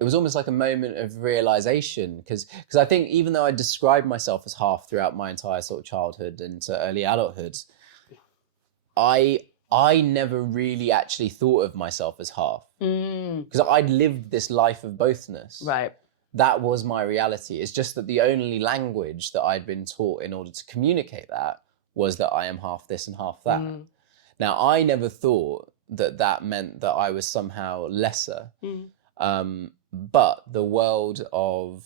it was almost like a moment of realization, because I think even though I described myself as half throughout my entire sort of childhood into early adulthood, I never really actually thought of myself as half, because I'd lived this life of bothness. Right. That was my reality. It's just that the only language that I'd been taught in order to communicate that was that I am half this and half that. Now, I never thought that that meant that I was somehow lesser. But the world of,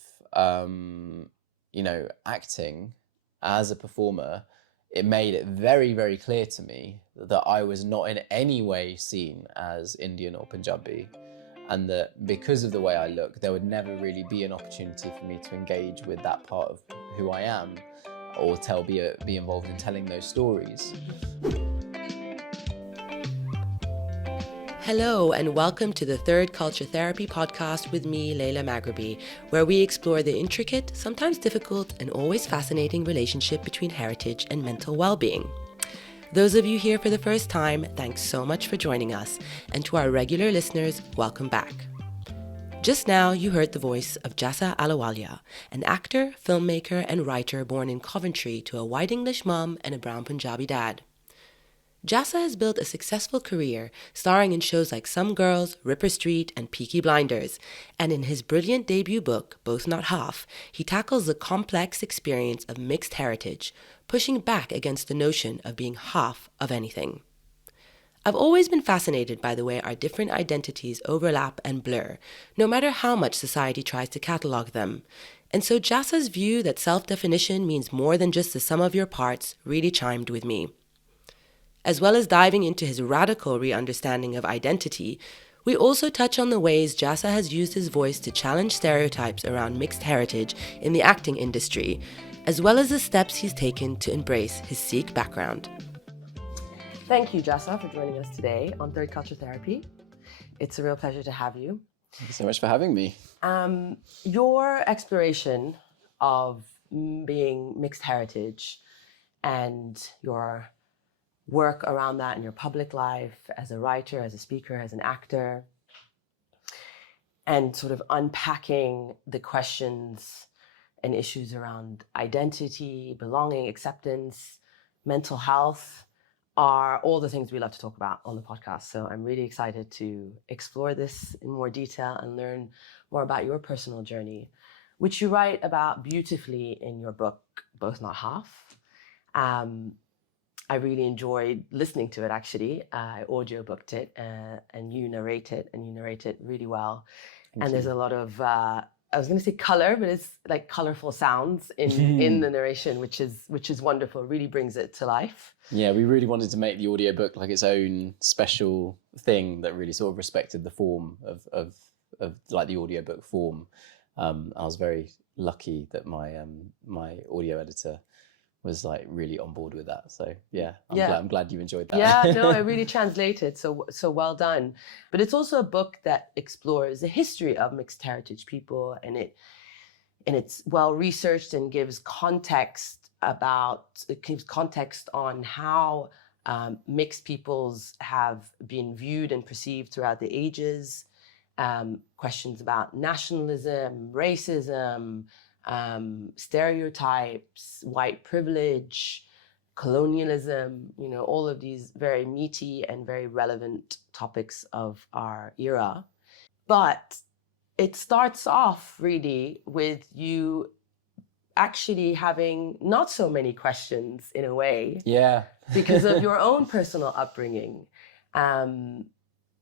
acting as a performer, it made it very, very clear to me that I was not in any way seen as Indian or Punjabi. And that because of the way I look, there would never really be an opportunity for me to engage with that part of who I am, or be involved in telling those stories. Hello and welcome to the Third Culture Therapy podcast with me, Layla Maghribi, where we explore the intricate, sometimes difficult, and always fascinating relationship between heritage and mental well-being. Those of you here for the first time, thanks so much for joining us, and to our regular listeners, welcome back. Just now, you heard the voice of Jassa Ahluwalia, an actor, filmmaker, and writer born in Coventry to a white English mum and a brown Punjabi dad. Jassa has built a successful career, starring in shows like Some Girls, Ripper Street, and Peaky Blinders, and in his brilliant debut book, Both Not Half, he tackles the complex experience of mixed heritage, pushing back against the notion of being half of anything. I've always been fascinated by the way our different identities overlap and blur, no matter how much society tries to catalog them. And so Jassa's view that self-definition means more than just the sum of your parts really chimed with me. As well as diving into his radical re-understanding of identity, we also touch on the ways Jassa has used his voice to challenge stereotypes around mixed heritage in the acting industry, as well as the steps he's taken to embrace his Sikh background. Thank you, Jassa, for joining us today on Third Culture Therapy. It's a real pleasure to have you. Thank you so much for having me. Your exploration of being mixed heritage and your work around that in your public life as a writer, as a speaker, as an actor, and sort of unpacking the questions and issues around identity, belonging, acceptance, mental health are all the things we love to talk about on the podcast. So I'm really excited to explore this in more detail and learn more about your personal journey, which you write about beautifully in your book, Both Not Half. I really enjoyed listening to it, actually. I audiobooked it and you narrate it really well. Thank and you. There's a lot of, I was going to say color, but it's like colorful sounds in the narration, which is wonderful, really brings it to life. Yeah, we really wanted to make the audiobook like its own special thing that really sort of respected the form of like the audiobook form. I was very lucky that my audio editor was like really on board with that. So yeah, I'm glad you enjoyed that. Yeah, no, it really translated. So well done. But it's also a book that explores the history of mixed heritage people, and it's well researched and gives context on how mixed peoples have been viewed and perceived throughout the ages. Questions about nationalism, racism, stereotypes, white privilege, colonialism, all of these very meaty and very relevant topics of our era. But it starts off really with you actually having not so many questions in a way. Yeah. Because of your own personal upbringing,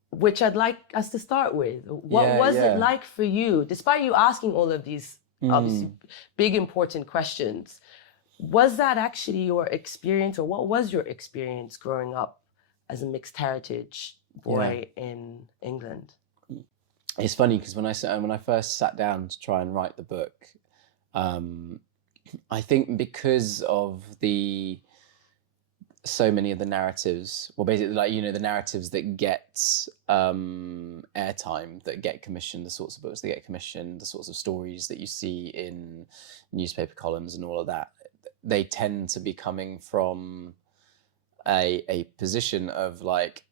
which I'd like us to start with. What was it like for you, despite you asking all of these obviously big, important questions? Was that actually your experience, or what was your experience growing up as a mixed heritage boy in England? It's funny because when I first sat down to try and write the book, I think because of so many of the narratives, well, basically, like, the narratives that get airtime, that get commissioned, the sorts of books that get commissioned, the sorts of stories that you see in newspaper columns and all of that, they tend to be coming from a position of like,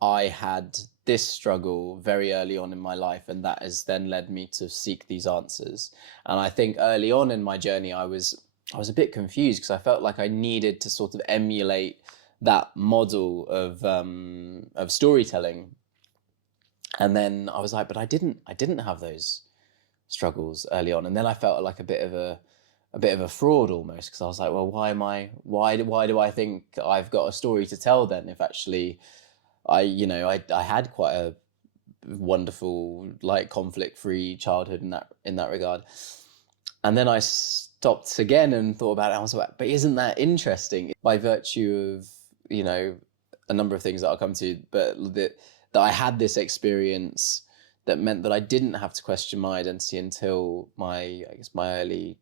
I had this struggle very early on in my life, and that has then led me to seek these answers. And I think early on in my journey, I was a bit confused because I felt like I needed to sort of emulate that model of storytelling. And then I was like, but I didn't have those struggles early on. And then I felt like a bit of a fraud almost, because I was like, well, why do I think I've got a story to tell then, if actually I had quite a wonderful, like, conflict-free childhood in that regard. And then I stopped again and thought about it. I was like, but isn't that interesting? By virtue of, a number of things that I'll come to, but that I had this experience that meant that I didn't have to question my identity until my early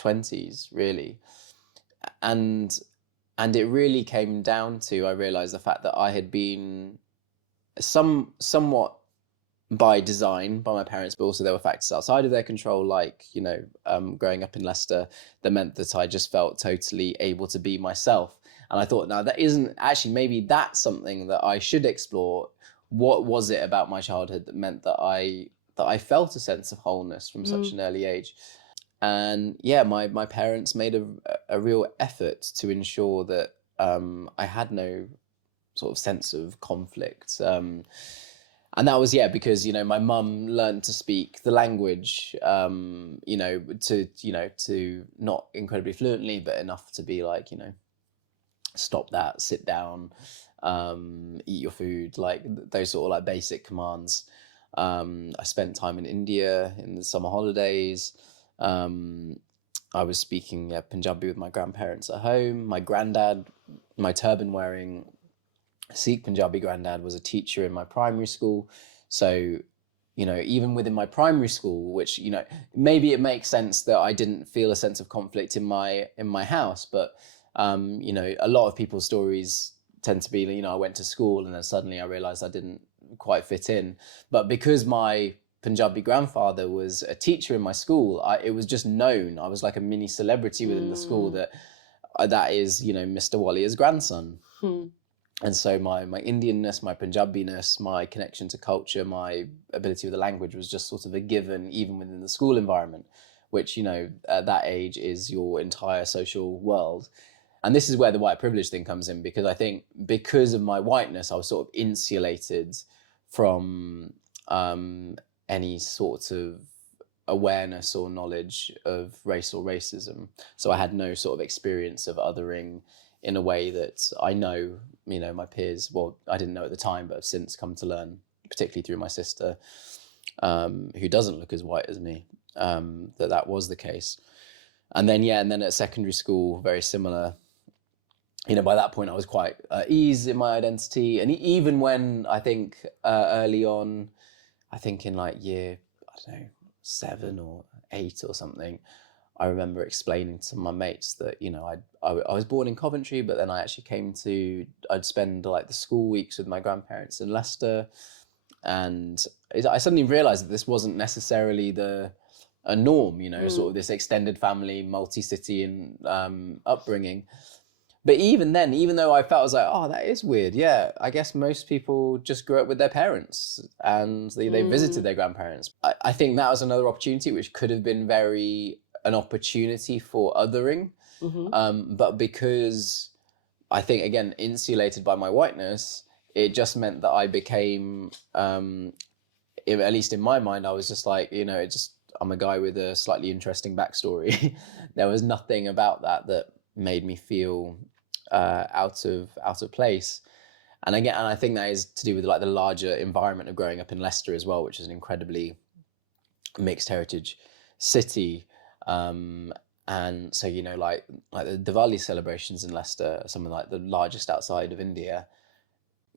20s, really. And it really came down to, I realized, the fact that I had been somewhat by design by my parents, but also there were factors outside of their control, like, growing up in Leicester, that meant that I just felt totally able to be myself. And I thought, now that isn't actually, maybe that's something that I should explore. What was it about my childhood that meant that I felt a sense of wholeness from such an early age? And yeah, my parents made a real effort to ensure that I had no sort of sense of conflict. And that was, because, my mum learned to speak the language, to not incredibly fluently, but enough to be like, stop that, sit down, eat your food, like those sort of like basic commands. I spent time in India in the summer holidays. I was speaking Punjabi with my grandparents at home. My granddad, my turban wearing Sikh Punjabi granddad, was a teacher in my primary school. So, even within my primary school, which, maybe it makes sense that I didn't feel a sense of conflict in my house, but, a lot of people's stories tend to be, I went to school and then suddenly I realized I didn't quite fit in. But because my Punjabi grandfather was a teacher in my school, it was just known. I was like a mini celebrity within the school that is, Mr. Walia's grandson. And so my Indianness, my Punjabi-ness, my connection to culture, my ability with the language was just sort of a given, even within the school environment, which, at that age is your entire social world. And this is where the white privilege thing comes in, because I think because of my whiteness, I was sort of insulated from any sort of awareness or knowledge of race or racism. So I had no sort of experience of othering in a way that I know, my peers, well, I didn't know at the time, but have since come to learn, particularly through my sister, who doesn't look as white as me, that was the case. And then at secondary school, very similar. By that point, I was quite at ease in my identity. And even when I think early on, I think in like year, 7 or 8 or something, I remember explaining to my mates that, I was born in Coventry, but then I actually I'd spend like the school weeks with my grandparents in Leicester. And I suddenly realized that this wasn't necessarily a norm, sort of this extended family, multi-city and upbringing. But even then, even though I felt, I was like, oh, that is weird. Yeah, I guess most people just grew up with their parents and they visited their grandparents. I think that was another opportunity which could have been an opportunity for othering. But because I think, again, insulated by my whiteness, it just meant that I became, at least in my mind, I was just like, I'm a guy with a slightly interesting backstory. There was nothing about that made me feel out of place. And I think that is to do with like the larger environment of growing up in Leicester as well, which is an incredibly mixed heritage city. And so, like the Diwali celebrations in Leicester are some of like the largest outside of India.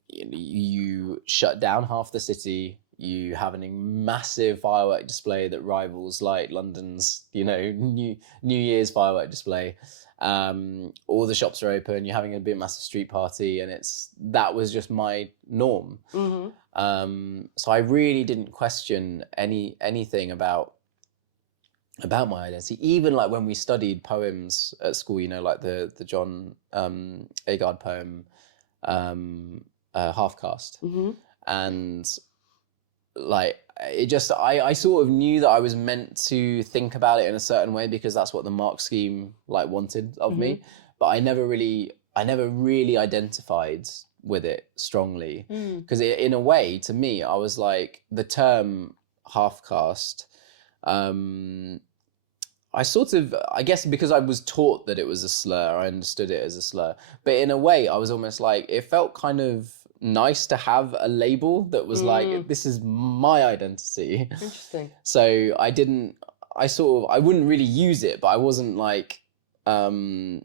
You shut down half the city. You have a massive firework display that rivals like London's, New Year's firework display. All the shops are open. You're having a big massive street party, and that was just my norm. So I really didn't question anything about my identity. Even like when we studied poems at school, like the John Agard poem, Half Caste. And like it just I sort of knew that I was meant to think about it in a certain way because that's what the mark scheme like wanted of me, but I never really identified with it strongly because in a way to me I was like the term half caste, I sort of, I guess because I was taught that it was a slur, I understood it as a slur. But in a way, I was almost like, it felt kind of nice to have a label that was like, this is my identity. Interesting. So I wouldn't really use it, but I wasn't like, I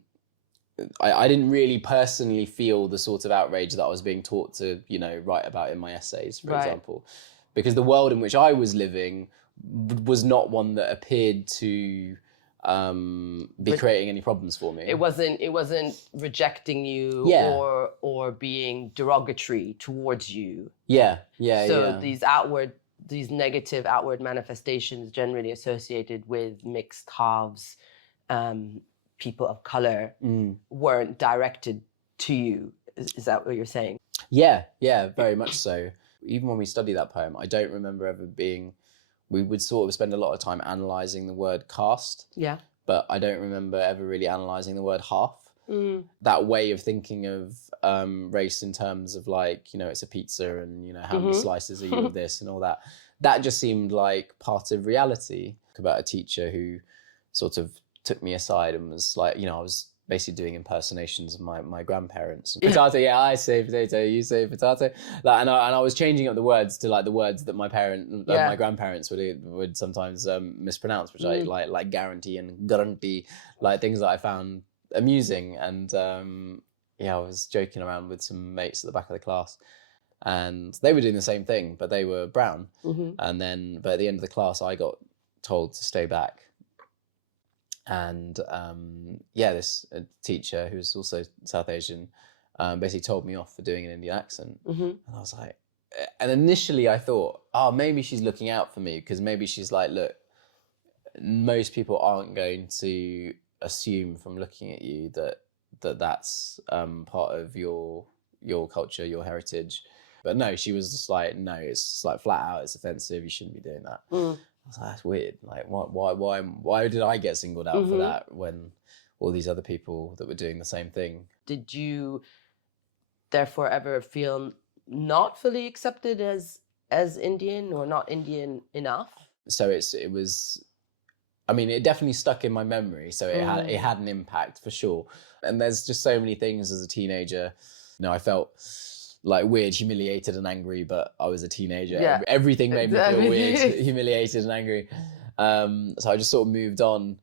didn't really personally feel the sort of outrage that I was being taught to, write about in my essays, for example. Because the world in which I was living was not one that appeared to be creating any problems for me. It wasn't rejecting you or being derogatory towards you. So these negative outward manifestations generally associated with mixed halves, people of color, weren't directed to you. Is that what you're saying? Yeah, very much so. Even when we study that poem, I don't remember ever being... We would sort of spend a lot of time analysing the word caste. Yeah. But I don't remember ever really analysing the word half. That way of thinking of race in terms of like, it's a pizza and, how many slices are you of this and all that. That just seemed like part of reality. About a teacher who sort of took me aside and was like, I was basically doing impersonations of my grandparents. Potato, I say potato, you say potato. Like, and I was changing up the words to like the words that my grandparents would sometimes mispronounce, which I like guarantee and guarantee, like things that I found amusing. And I was joking around with some mates at the back of the class, and they were doing the same thing, but they were brown. And then, but at the end of the class, I got told to stay back. And this teacher who was also South Asian basically told me off for doing an Indian accent. And I was like, and initially I thought, oh, maybe she's looking out for me because maybe she's like, look, most people aren't going to assume from looking at you that's part of your culture, your heritage. But no, she was just like, no, it's just like flat out, it's offensive, you shouldn't be doing that. I was like, that's weird. Like, why did I get singled out for that when all these other people that were doing the same thing? Did you Therefore ever feel not fully accepted as Indian or not Indian enough? So it was, I mean, it definitely stuck in my memory. So it had an impact for sure. And there's just so many things as a teenager. I felt like weird, humiliated and angry, but I was a teenager. Yeah. Everything made me feel weird, humiliated and angry. So I just sort of moved on.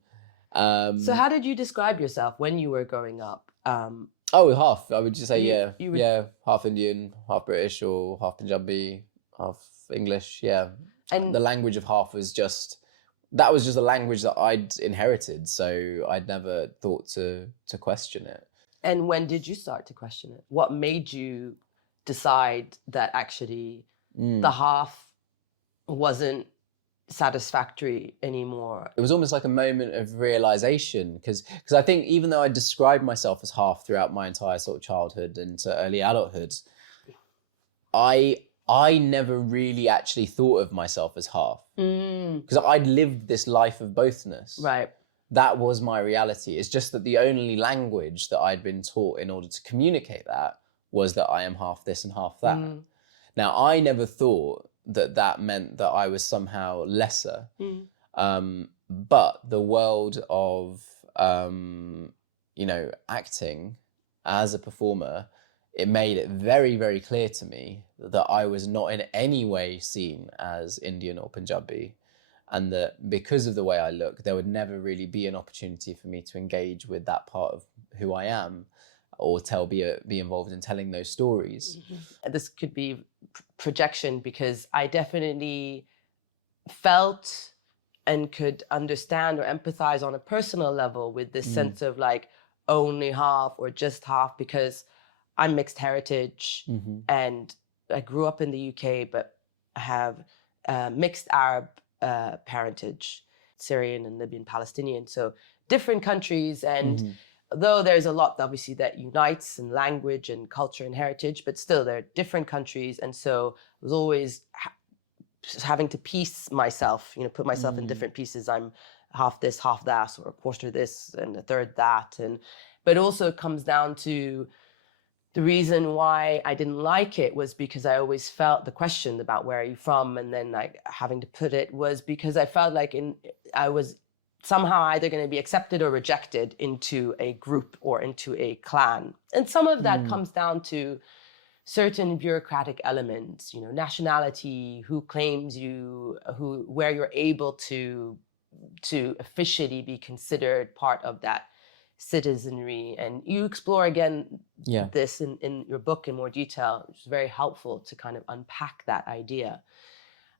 So how did you describe yourself when you were growing up? Half. I would just say, half Indian, half British, or half Punjabi, half English, And the language of half was just a language that I'd inherited, so I'd never thought to question it. And when did you start to question it? What made you decide that actually the half wasn't satisfactory anymore? It was almost like a moment of realization because I think even though I described myself as half throughout my entire sort of childhood into early adulthood, I never really actually thought of myself as half because I'd lived this life of bothness. Right. That was my reality. It's just that the only language that I'd been taught in order to communicate that was that I am half this and half that. Now, I never thought that meant that I was somehow lesser. But the world of, acting as a performer, it made it very, very clear to me that I was not in any way seen as Indian or Punjabi. And that because of the way I look, there would never really be an opportunity for me to engage with that part of who I am or be involved in telling those stories. This could be projection because I definitely felt and could understand or empathize on a personal level with this sense of like only half or just half because I'm mixed heritage and I grew up in the UK, but I have mixed Arab parentage, Syrian and Libyan Palestinian. So different countries and though there's a lot obviously that unites in language and culture and heritage, but still they're different countries. And so I was always having to piece myself, put myself in different pieces. I'm half this, half that, or a quarter this and a third that. But also it comes down to the reason why I didn't like it was because I always felt the question about where are you from, and then like having to put it, was because I felt like I was somehow either going to be accepted or rejected into a group or into a clan. And some of that comes down to certain bureaucratic elements, nationality, who claims you, where you're able to officially be considered part of that citizenry. And you explore again this in your book in more detail, which is very helpful to kind of unpack that idea.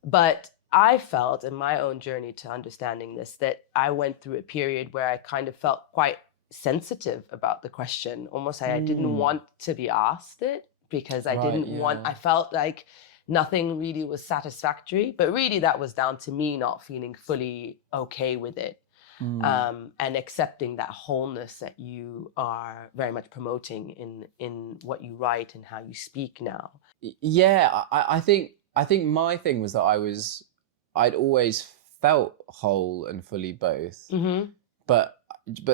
But I felt in my own journey to understanding this, that I went through a period where I kind of felt quite sensitive about the question, almost like I didn't want to be asked it, because I didn't want, I felt like nothing really was satisfactory, but really that was down to me not feeling fully okay with it. And accepting that wholeness that you are very much promoting in what you write and how you speak now. Yeah, I think my thing was that I'd always felt whole and fully both, but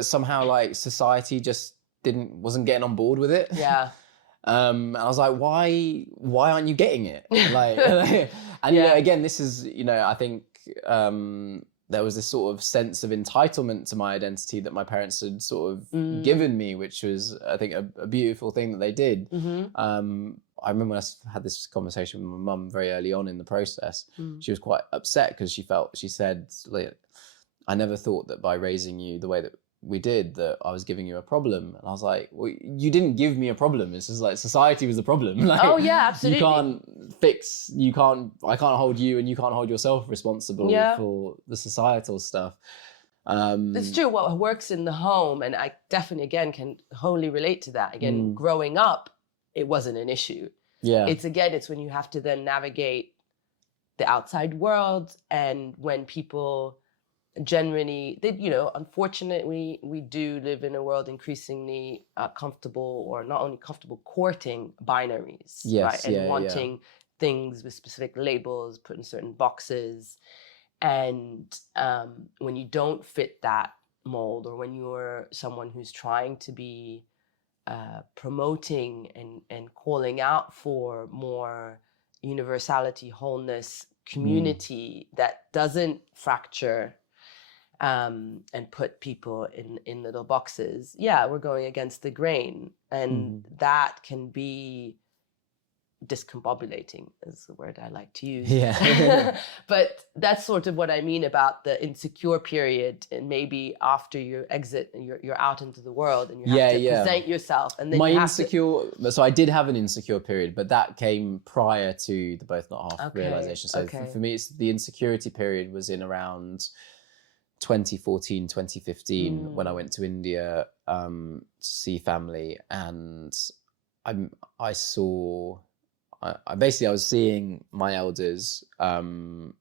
somehow like society just wasn't getting on board with it. Yeah. And I was like, why aren't you getting it? Like, and again, this is, I think there was this sort of sense of entitlement to my identity that my parents had sort of given me, which was, I think, a beautiful thing that they did. I remember when I had this conversation with my mum very early on in the process. She was quite upset because she said, like, I never thought that by raising you the way that we did, that I was giving you a problem. And I was like, well, you didn't give me a problem. It's just like society was the problem. Like, oh yeah, absolutely. I can't hold you and you can't hold yourself responsible for the societal stuff. It's true, what works in the home, and I definitely, again, can wholly relate to that. Again, growing up, it wasn't an issue. Yeah. It's when you have to then navigate the outside world, and when people generally, unfortunately, we do live in a world increasingly comfortable, or not only comfortable, courting binaries, right? And wanting things with specific labels, put in certain boxes. And when you don't fit that mold, or when you're someone who's trying to be promoting and calling out for more universality, wholeness, community that doesn't fracture and put people in little boxes, we're going against the grain. And that can be discombobulating, is the word I like to use. Yeah. But that's sort of what I mean about the insecure period, and maybe after you exit and you're out into the world and you have to present yourself. And then so I did have an insecure period, but that came prior to the Both Not Half realization. So for me, the insecurity period was in around 2014, 2015, when I went to India to see family, and I was seeing my elders,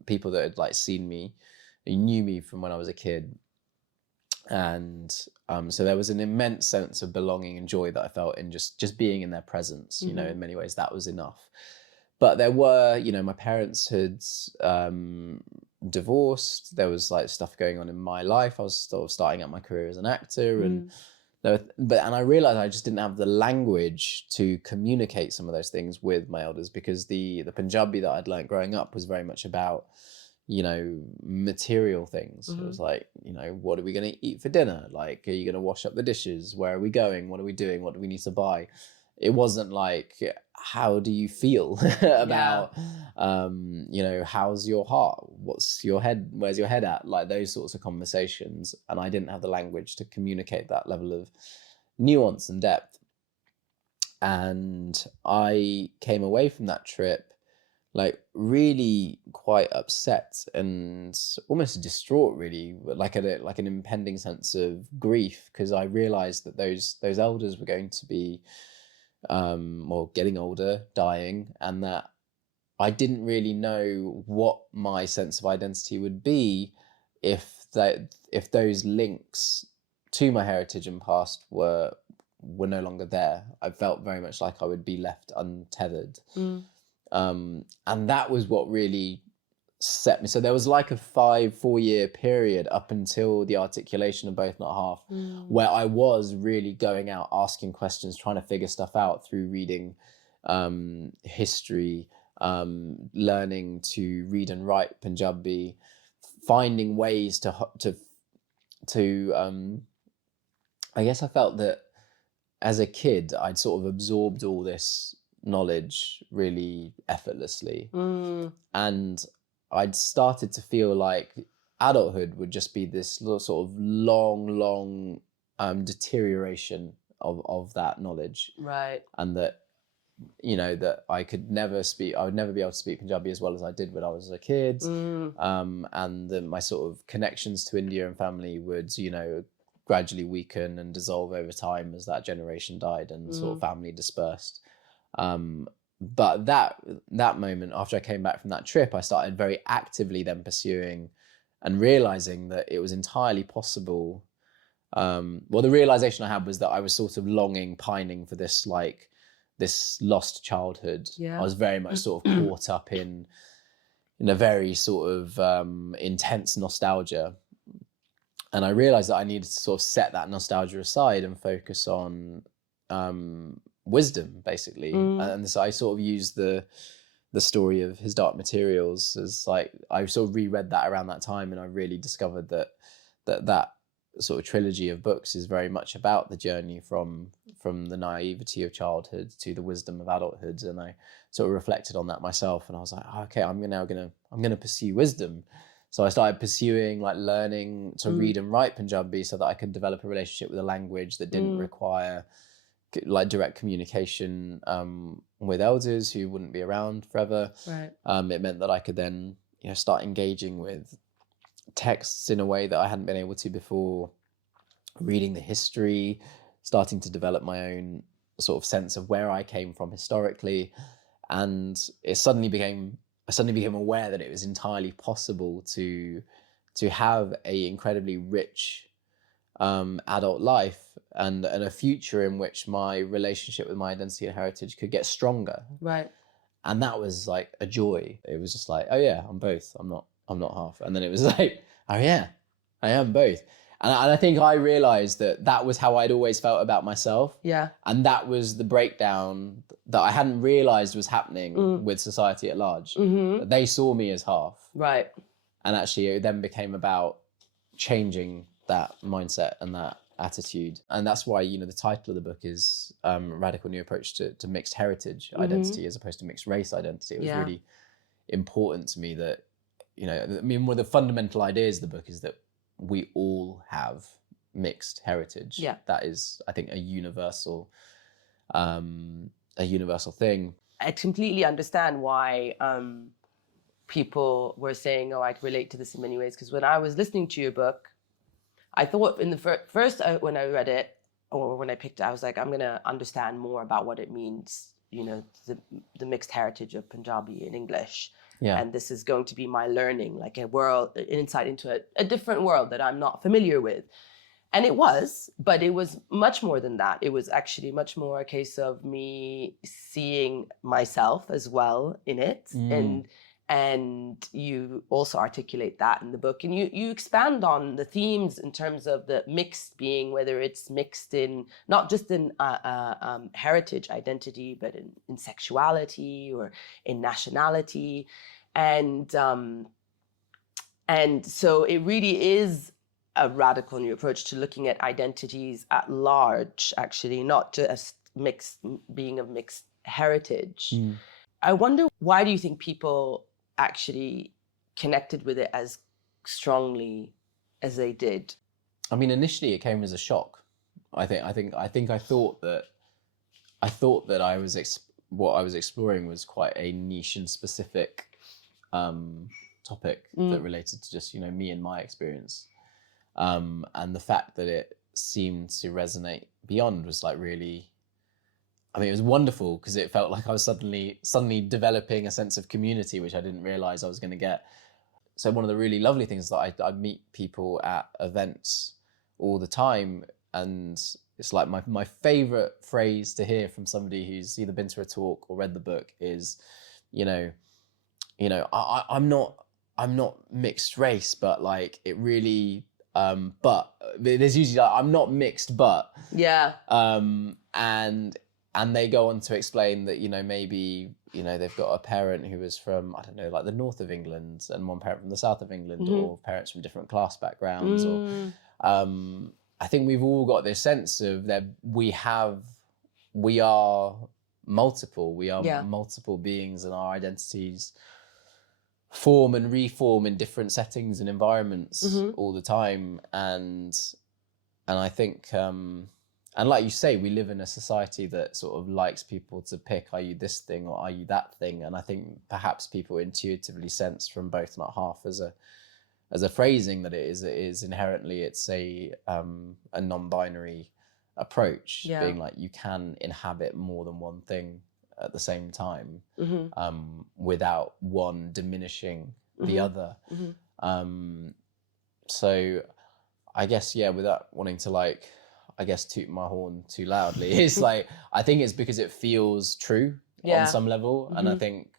people that had like seen me, who knew me from when I was a kid. And so there was an immense sense of belonging and joy that I felt in just being in their presence. In many ways that was enough. But there were, my parents had divorced. There was like stuff going on in my life. I was sort of starting out my career as an actor, and I realized I just didn't have the language to communicate some of those things with my elders, because the Punjabi that I'd learned growing up was very much about, material things. It was like, what are we going to eat for dinner? Like, are you going to wash up the dishes? Where are we going? What are we doing? What do we need to buy? It wasn't like, how do you feel about, how's your heart? What's your head? Where's your head at? Like those sorts of conversations. And I didn't have the language to communicate that level of nuance and depth. And I came away from that trip like really quite upset and almost distraught, really, like an impending sense of grief, because I realized that those elders were going to be getting older, dying, and that I didn't really know what my sense of identity would be if those links to my heritage and past were no longer there. I felt very much like I would be left untethered. And that was what really set me. So there was like a 4-year period up until the articulation of Both Not Half, where I was really going out, asking questions, trying to figure stuff out through reading history, learning to read and write Punjabi, finding ways to I guess I felt that as a kid, I'd sort of absorbed all this knowledge really effortlessly. And I'd started to feel like adulthood would just be this little sort of long deterioration of that knowledge. Right. And that, you know, that I would never be able to speak Punjabi as well as I did when I was a kid. And that my sort of connections to India and family would, you know, gradually weaken and dissolve over time as that generation died and sort of family dispersed. But that moment after I came back from that trip, I started very actively then pursuing and realizing that it was entirely possible. Well, the realization I had was that I was sort of pining for this lost childhood. I was very much sort of caught up in a very sort of intense nostalgia. And I realized that I needed to sort of set that nostalgia aside and focus on wisdom, basically. And so I sort of used the story of His Dark Materials as like, I sort of reread that around that time, and I really discovered that sort of trilogy of books is very much about the journey from the naivety of childhood to the wisdom of adulthood. And I sort of reflected on that myself, and I was like, oh, okay, I'm gonna pursue wisdom. So I started pursuing, like, learning to read and write Punjabi so that I could develop a relationship with a language that didn't require like direct communication with elders who wouldn't be around forever. Right. It meant that I could then, you know, start engaging with texts in a way that I hadn't been able to before, reading the history, starting to develop my own sort of sense of where I came from historically. And I suddenly became aware that it was entirely possible to have a incredibly rich adult life and a future in which my relationship with my identity and heritage could get stronger. Right. And that was like a joy. It was just like, oh yeah, I'm both. I'm not half. And then it was like, oh yeah, I am both. And I think I realized that was how I'd always felt about myself. Yeah. And that was the breakdown that I hadn't realized was happening with society at large. That they saw me as half. Right. And actually it then became about changing that mindset and that attitude. And that's why, you know, the title of the book is Radical New Approach to Mixed Heritage Identity as opposed to Mixed Race Identity. It was really important to me that, you know, I mean, one of the fundamental ideas of the book is that we all have mixed heritage. Yeah. That is, I think, a universal thing. I completely understand why people were saying, oh, I can relate to this in many ways. Because when I was listening to your book, I thought in the first when I read it, or when I picked it, I was like, I'm going to understand more about what it means, you know, the mixed heritage of Punjabi in English. Yeah. And this is going to be my learning, like an insight into a different world that I'm not familiar with. And it was, but it was much more than that. It was actually much more a case of me seeing myself as well in it. And you also articulate that in the book. And you expand on the themes in terms of the mixed being, whether it's mixed in, not just in heritage identity, but in sexuality or in nationality. And so it really is a radical new approach to looking at identities at large, actually, not just being of mixed heritage. I wonder, why do you think people actually connected with it as strongly as they did? I mean, initially it came as a shock. I thought that what I was exploring was quite a niche and specific topic that related to just, you know, me and my experience. And the fact that it seemed to resonate beyond was like really, I mean, it was wonderful because it felt like I was suddenly developing a sense of community, which I didn't realize I was going to get. So one of the really lovely things is that I'd meet people at events all the time. And it's like my favorite phrase to hear from somebody who's either been to a talk or read the book is, I'm not mixed race, but like it really, but there's usually like, I'm not mixed, but and they go on to explain that, maybe, they've got a parent who was from, I don't know, like the north of England, and one parent from the south of England, or parents from different class backgrounds, or I think we've all got this sense of that we are multiple. We are multiple beings, and our identities form and reform in different settings and environments all the time. And I think, and like you say, we live in a society that sort of likes people to pick, are you this thing or are you that thing? And I think perhaps people intuitively sense from both Not Half as a phrasing that it is inherently, it's a non-binary approach, being like you can inhabit more than one thing at the same time, without one diminishing the other. So I guess, without wanting to toot my horn too loudly, it's like, I think it's because it feels true on some level. And I think,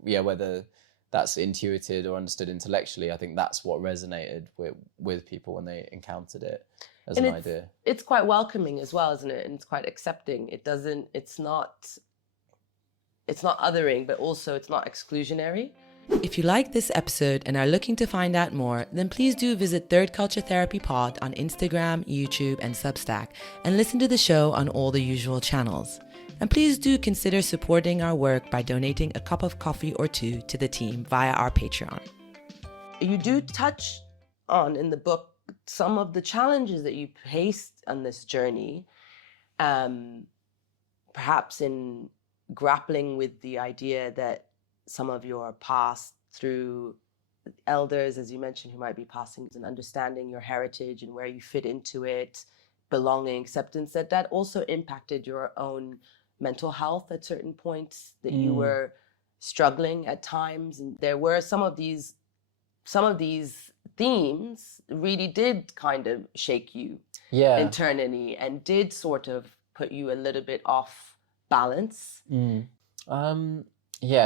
whether that's intuited or understood intellectually, I think that's what resonated with people when they encountered it as an idea. It's quite welcoming as well, isn't it? And it's quite accepting. It's not othering, but also it's not exclusionary. If you like this episode and are looking to find out more, then please do visit Third Culture Therapy Pod on Instagram, YouTube, and Substack, and listen to the show on all the usual channels. And please do consider supporting our work by donating a cup of coffee or two to the team via our Patreon. You do touch on in the book some of the challenges that you faced on this journey, perhaps in grappling with the idea that some of your past through elders, as you mentioned, who might be passing and understanding your heritage and where you fit into it, belonging, acceptance, that also impacted your own mental health at certain points, that you were struggling at times. And there were some of these themes really did kind of shake you internally and did sort of put you a little bit off balance.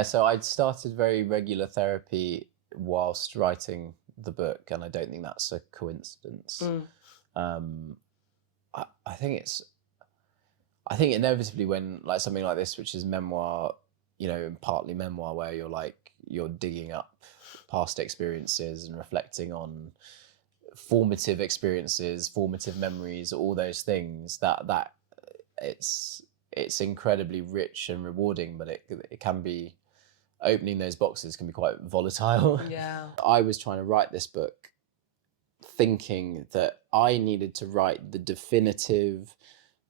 So I'd started very regular therapy whilst writing the book, and I don't think that's a coincidence. I think inevitably when like something like this, which is memoir, partly memoir, where you're digging up past experiences and reflecting on formative experiences, formative memories, all those things, that it's incredibly rich and rewarding, but it can be, opening those boxes can be quite volatile. I was trying to write this book thinking that I needed to write the definitive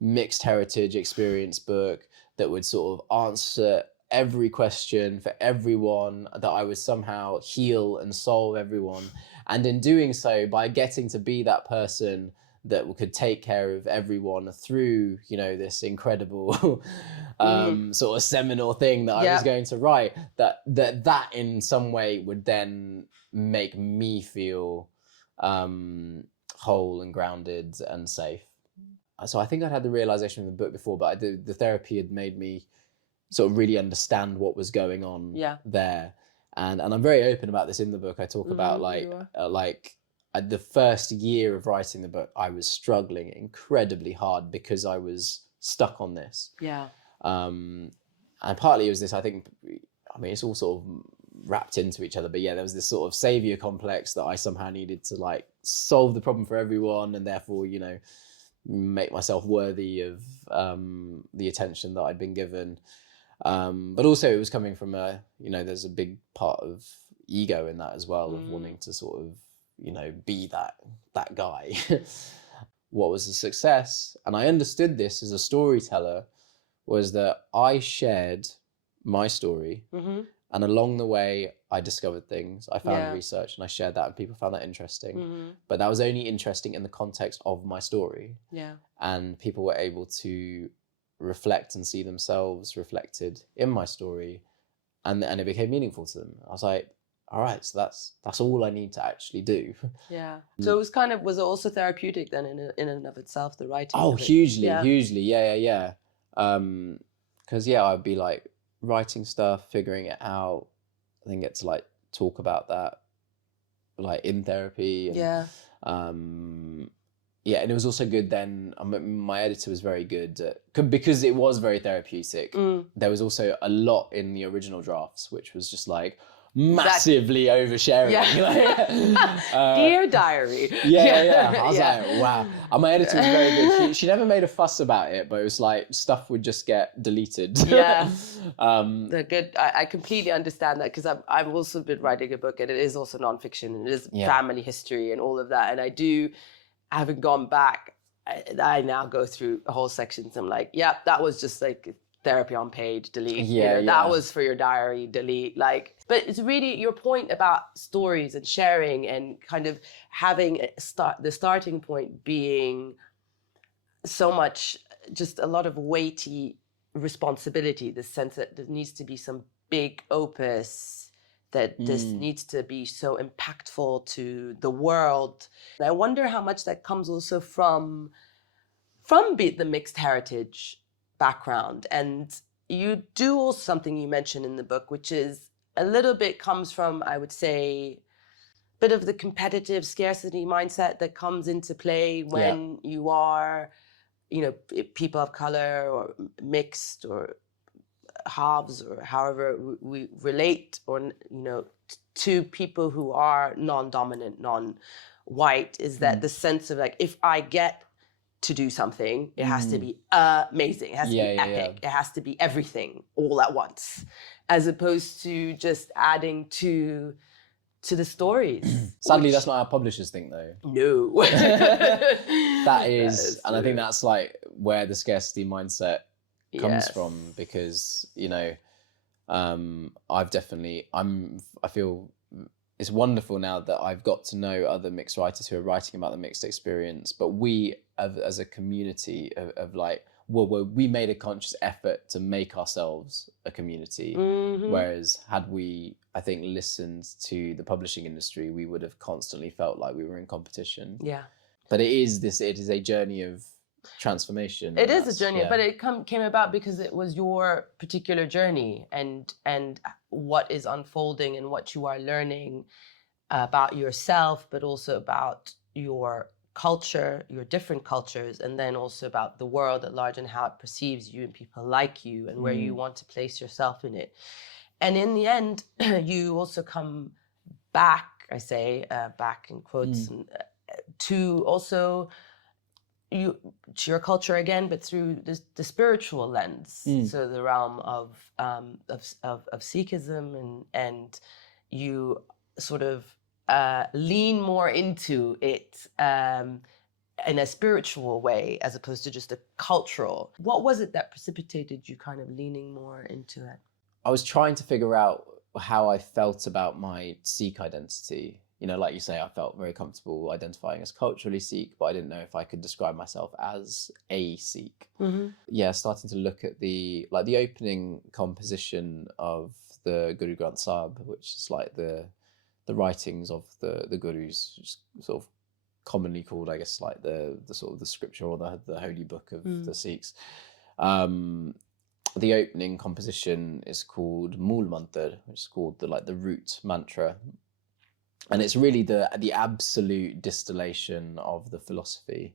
mixed heritage experience book that would sort of answer every question for everyone, that I would somehow heal and solve everyone. And in doing so, by getting to be that person that could take care of everyone through, this incredible sort of seminal thing that I was going to write, that in some way would then make me feel whole and grounded and safe. So I think I'd had the realization of the book before, but the therapy had made me sort of really understand what was going on there. And I'm very open about this in the book. I talk about the first year of writing the book, I was struggling incredibly hard because I was stuck on this. And partly it was this, it's all sort of wrapped into each other, but there was this sort of savior complex that I somehow needed to solve the problem for everyone, and therefore, make myself worthy of the attention that I'd been given. But also it was coming from there's a big part of ego in that as well, of wanting to sort of, be that guy. What was the success? And I understood this as a storyteller, was that I shared my story, and along the way I discovered things, I found research, and I shared that, and people found that interesting. But that was only interesting in the context of my story. And people were able to reflect and see themselves reflected in my story, and it became meaningful to them. I was like, all right, so that's all I need to actually do. Yeah. So was it also therapeutic then in and of itself, the writing? Oh, of it? hugely, Yeah. hugely. Yeah. Because I'd be like writing stuff, figuring it out, and then get to like talk about that like in therapy. And, Yeah. yeah, and it was also good then. My editor was very good because it was very therapeutic. There was also a lot in the original drafts, which was just like massively oversharing. Yeah. Dear diary. Yeah. I was like, wow. And my editor was very good. She never made a fuss about it, but it was like stuff would just get deleted. Yeah. The good. I completely understand that, because I've also been writing a book, and it is also nonfiction, and it is family history and all of that. And I do, having gone back, I now go through whole sections. I'm like, yeah, that was just like therapy on page, delete. That was for your diary, delete. Like, but it's really your point about stories and sharing, and kind of having the starting point being so much, just a lot of weighty responsibility, the sense that there needs to be some big opus, that this needs to be so impactful to the world. And I wonder how much that comes also from the mixed heritage background. And you do also something you mentioned in the book, which is a little bit comes from, I would say, a bit of the competitive scarcity mindset that comes into play when you are, people of color or mixed or halves, or however we relate, or to people who are non-dominant, non-white, is that the sense of like, if I get to do something, it has to be amazing, it has to be epic, it has to be everything all at once, as opposed to just adding to the stories. Sadly, that's not how publishers think, though. No. That is, and I think that's like where the scarcity mindset comes from, because I feel it's wonderful now that I've got to know other mixed writers who are writing about the mixed experience, but we as a community of like, we made a conscious effort to make ourselves a community, whereas had we, I think, listened to the publishing industry, we would have constantly felt like we were in competition. Yeah. But it is a journey of transformation. It is a journey, but it came about because it was your particular journey, and what is unfolding and what you are learning about yourself, but also about your culture, your different cultures, and then also about the world at large and how it perceives you and people like you, and where you want to place yourself in it. And in the end, you also come back, I say, back in quotes, to also to your culture again, but through the spiritual lens. So the realm of Sikhism, and you sort of lean more into it in a spiritual way, as opposed to just a cultural. What was it that precipitated you kind of leaning more into it? I was trying to figure out how I felt about my Sikh identity. Like you say, I felt very comfortable identifying as culturally Sikh, but I didn't know if I could describe myself as a Sikh. Yeah, starting to look at the opening composition of the Guru Granth Sahib, which is like the writings of the Gurus, which is sort of commonly called, I guess, like the sort of the scripture or the holy book of the Sikhs. The opening composition is called Mool Mantar, which is called the root mantra. And it's really the absolute distillation of the philosophy.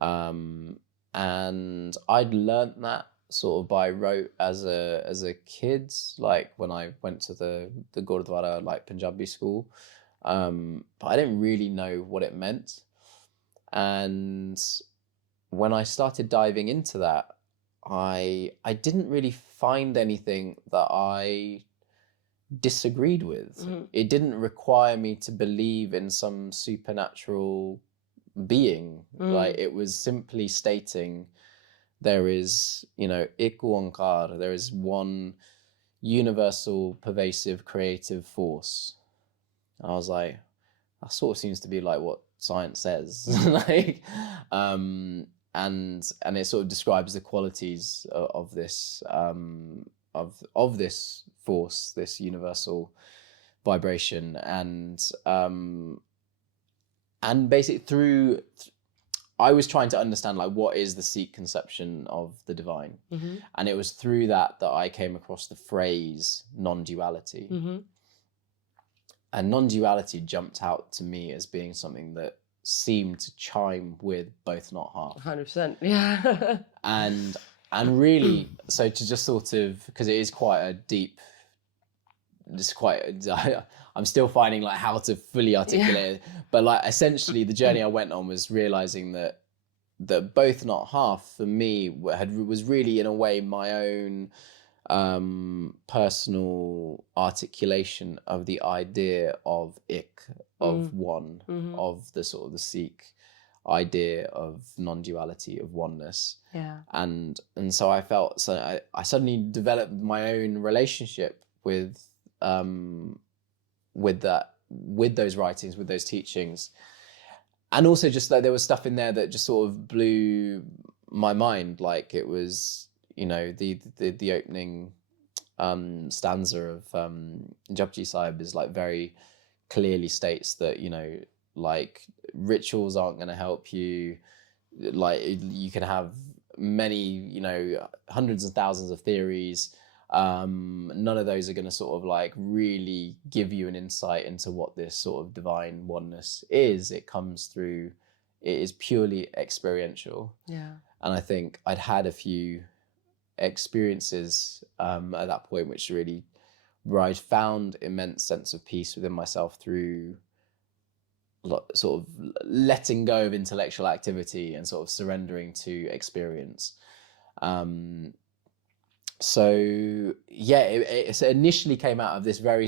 And I'd learnt that sort of by rote as a kid, like when I went to the Gurdwara, like Punjabi school. But I didn't really know what it meant. And when I started diving into that, I didn't really find anything that I disagreed with. It didn't require me to believe in some supernatural being. Like, it was simply stating there is, Ik Oankar, there is one universal, pervasive, creative force. And I was like, that sort of seems to be like what science says. And it sort of describes the qualities of this of this force, this universal vibration, and basically I was trying to understand like what is the Sikh conception of the divine, and it was through that I came across the phrase non-duality, and non-duality jumped out to me as being something that seemed to chime with both not half. 100%, yeah. and really, so to just sort of, because it is quite a deep, I'm still finding like how to fully articulate it, but like essentially the journey I went on was realizing that both not half for me was really in a way my own personal articulation of the idea of ik, of one, of the sort of the Sikh idea of non-duality, of oneness. Yeah. And so I felt, so I suddenly developed my own relationship with those writings, with those teachings. And also just like there was stuff in there that just sort of blew my mind. Like it was, you know, the opening stanza of Japji Sahib is like very clearly states that, you know, like rituals aren't going to help you. Like you can have many, you know, hundreds and thousands of theories. None of those are going to sort of like really give you an insight into what this sort of divine oneness is. It is purely experiential. Yeah. And I think I'd had a few experiences at that point where I'd found immense sense of peace within myself through sort of letting go of intellectual activity and sort of surrendering to experience. So yeah, it initially came out of a very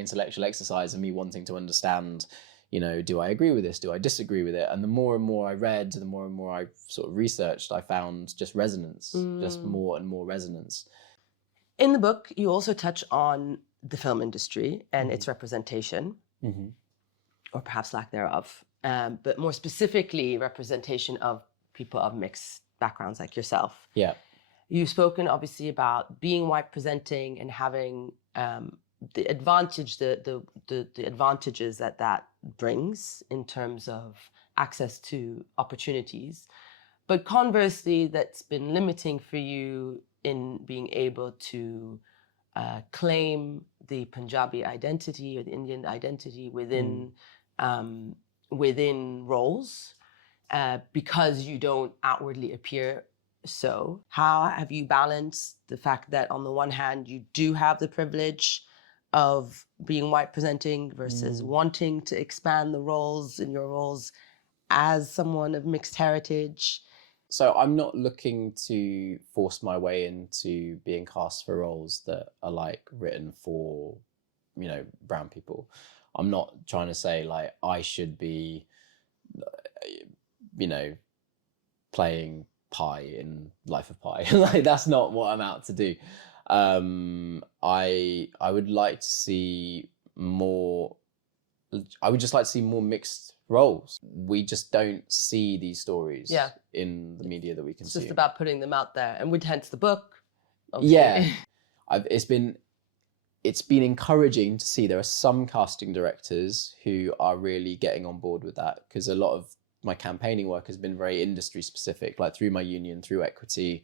intellectual exercise of me wanting to understand, you know, do I agree with this? Do I disagree with it? And the more and more I read, the more and more I sort of researched, I found just resonance, just more and more resonance. In the book, you also touch on the film industry and its representation, or perhaps lack thereof, but more specifically, representation of people of mixed backgrounds like yourself. Yeah. You've spoken obviously about being white presenting and having the advantages that brings in terms of access to opportunities. But conversely, that's been limiting for you in being able to claim the Punjabi identity or the Indian identity within roles because you don't outwardly appear so. How have you balanced the fact that on the one hand you do have the privilege of being white presenting versus wanting to expand the roles in your roles as someone of mixed heritage? So I'm not looking to force my way into being cast for roles that are like written for, you know, brown people. I'm not trying to say like I should be, you know, playing Pi in Life of Pi. Like that's not what I'm out to do. I would like to see more. I would just like to see more mixed roles. We just don't see these stories in the media that we consume. It's just about putting them out there, and hence the book. Obviously. Yeah, it's been encouraging to see there are some casting directors who are really getting on board with that, because a lot of my campaigning work has been very industry specific, like through my union, through equity,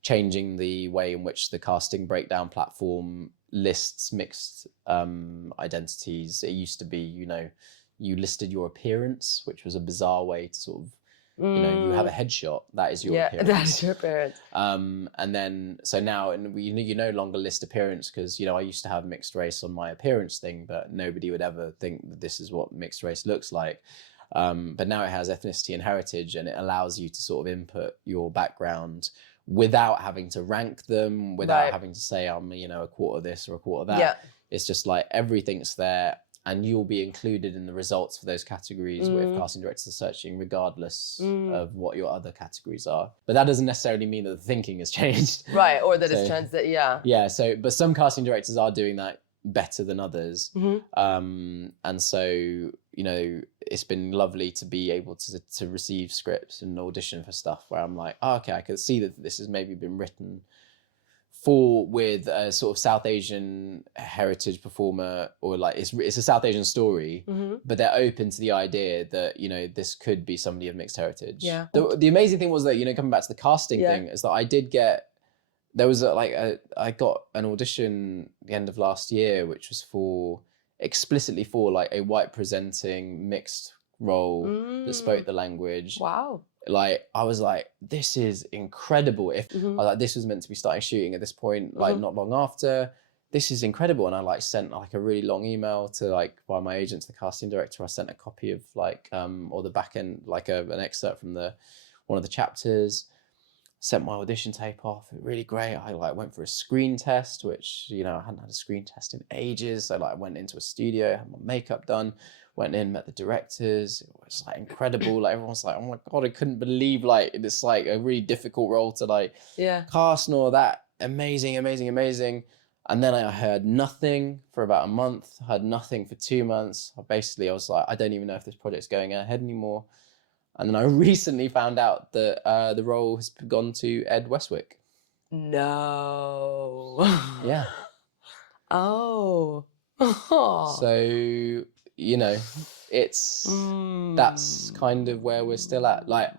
changing the way in which the casting breakdown platform lists mixed identities. It used to be, you know, you listed your appearance, which was a bizarre way to sort of, you know, you have a headshot, that is your appearance. Yeah, that is your appearance. And then, so now, and you no longer list appearance, because, you know, I used to have mixed race on my appearance thing, but nobody would ever think that this is what mixed race looks like. But now it has ethnicity and heritage, and it allows you to sort of input your background without having to rank them, without having to say I'm, you know, a quarter this or a quarter that. Yeah. It's just like everything's there, and you'll be included in the results for those categories if casting directors are searching, regardless of what your other categories are. But that doesn't necessarily mean that the thinking has changed. Right, or that it's transit, Yeah, so, but some casting directors are doing that better than others. And so, you know, it's been lovely to be able to receive scripts and audition for stuff where I'm like, oh, okay, I can see that this has maybe been written with a sort of South Asian heritage performer, or like it's a South Asian story, but they're open to the idea that, you know, this could be somebody of mixed heritage. Yeah. The amazing thing was that, you know, coming back to the casting thing, is that I got an audition at the end of last year, which was explicitly for like a white presenting mixed role that spoke the language. Wow. Like, I was like, this is incredible. I was like, this was meant to be starting shooting at this point, like not long after. This is incredible. And I like sent like a really long email to like, by my agent to the casting director. I sent a copy of like, or the back end, like an excerpt from one of the chapters. Sent my audition tape off. Really great. I like went for a screen test, which, you know, I hadn't had a screen test in ages. So like I went into a studio, had my makeup done, went in, met the directors. It was like incredible. Like everyone's like, oh my God, I couldn't believe like it's like a really difficult role to like cast and all that. Amazing. And then I heard nothing for about a month, heard nothing for 2 months. I was like, I don't even know if this project's going ahead anymore. And then I recently found out that the role has gone to Ed Westwick. No. Yeah. Oh. So, you know, that's kind of where we're still at. Like,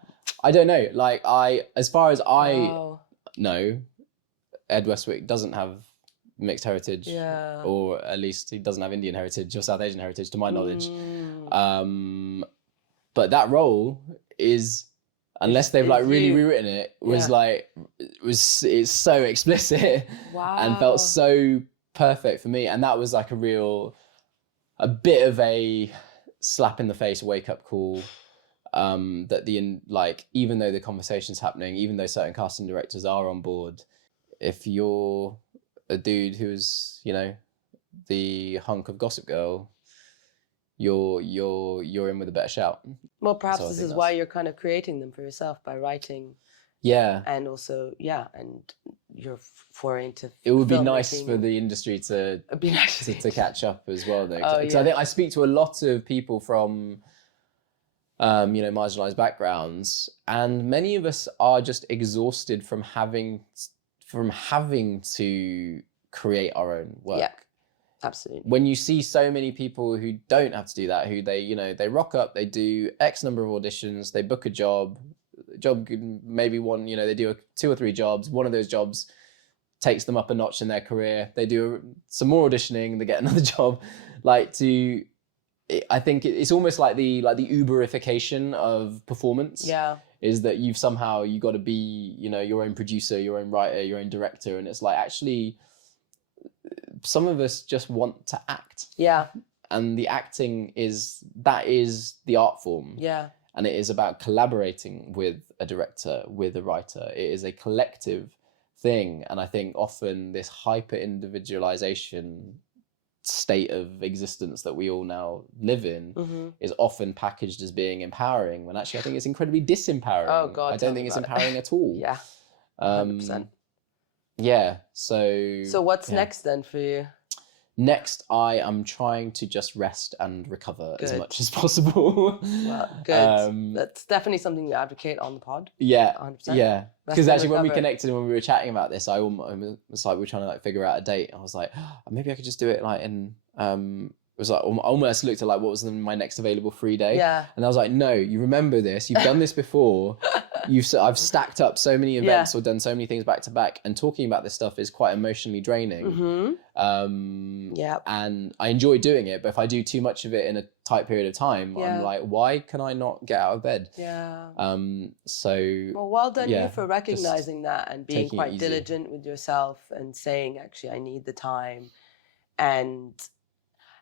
I don't know. Like, as far as I know, Ed Westwick doesn't have mixed heritage, or at least he doesn't have Indian heritage or South Asian heritage, to my knowledge. But that role is, unless they've like really rewritten it, it's so explicit and felt so perfect for me. And that was like a bit of a slap in the face, wake up call. That even though the conversation's happening, even though certain casting directors are on board, if you're a dude who's, you know, the hunk of Gossip Girl, you're in with a better shout. Well, perhaps this is why you're kind of creating them for yourself by writing. Yeah. And also, and you're foray into it would be nice for the industry to catch up as well, though. Because I think I speak to a lot of people from you know, marginalized backgrounds, and many of us are just exhausted from having to create our own work. Yeah. Absolutely. When you see so many people who don't have to do that, who they rock up, they do X number of auditions, they book a job maybe one, you know, they do 2 or 3 jobs. One of those jobs takes them up a notch in their career. They do some more auditioning, they get another job. I think it's almost like the Uberification of performance. Yeah. Is that you got to be, you know, your own producer, your own writer, your own director, and it's like, actually, some of us just want to act. Yeah. And the acting is the art form. Yeah. And it is about collaborating with a director, with a writer. It is a collective thing. And I think often this hyper individualization state of existence that we all now live in is often packaged as being empowering, when actually I think it's incredibly disempowering. Oh God, I don't think it's empowering at all. Yeah. 100%. Yeah. So what's next then for you? Next, I am trying to just rest and recover as much as possible. Well, good. That's definitely something we advocate on the pod. Yeah, 100%. Yeah. Because actually, when we connected and when we were chatting about this, I was like, we were trying to like figure out a date. I was like, maybe I could just do it like in. It was like, I almost looked at like what was my next available free day. Yeah. And I was like, no, you remember this? You've done this before. I've stacked up so many events or done so many things back to back, and talking about this stuff is quite emotionally draining. And I enjoy doing it, but if I do too much of it in a tight period of time, I'm like, why can I not get out of bed? Yeah. Well done you for recognizing that and being quite diligent with yourself and saying, actually, I need the time. And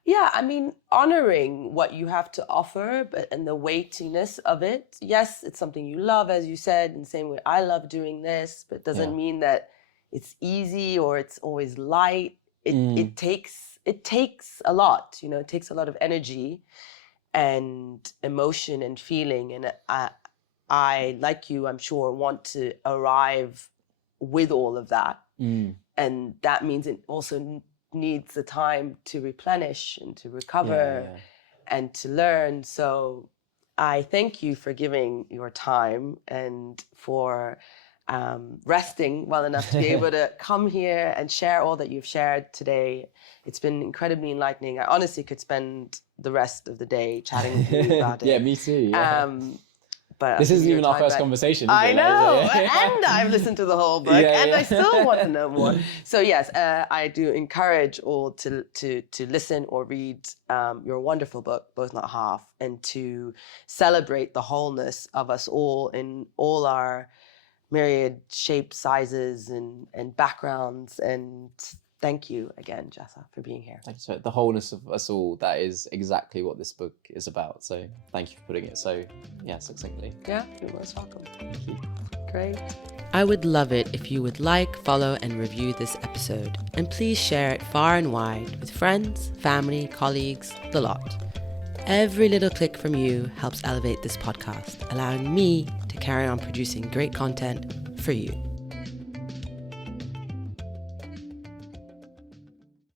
yeah, I mean, honoring what you have to offer, and the weightiness of it. Yes, it's something you love, as you said, in the same way I love doing this, but it doesn't mean that it's easy or it's always light. It takes a lot, you know, it takes a lot of energy and emotion and feeling. And I, like you, I'm sure, want to arrive with all of that. And that means it also needs the time to replenish and to recover and to learn. So I thank you for giving your time and for resting well enough to be able to come here and share all that you've shared today. It's been incredibly enlightening. I honestly could spend the rest of the day chatting with you about it. Yeah, me too. Yeah. But this isn't even our first conversation, is I it? know, Like, and I've listened to the whole book, and I still want to know more. So yes, I do encourage all to listen or read your wonderful book, Both Not Half, and to celebrate the wholeness of us all in all our myriad shapes, sizes, and backgrounds. And thank you again, Jassa, for being here. Thank you. So the wholeness of us all, that is exactly what this book is about. So thank you for putting it so, succinctly. Yeah, you're most welcome. Thank you. Great. I would love it if you would like, follow, and review this episode. And please share it far and wide with friends, family, colleagues, the lot. Every little click from you helps elevate this podcast, allowing me to carry on producing great content for you.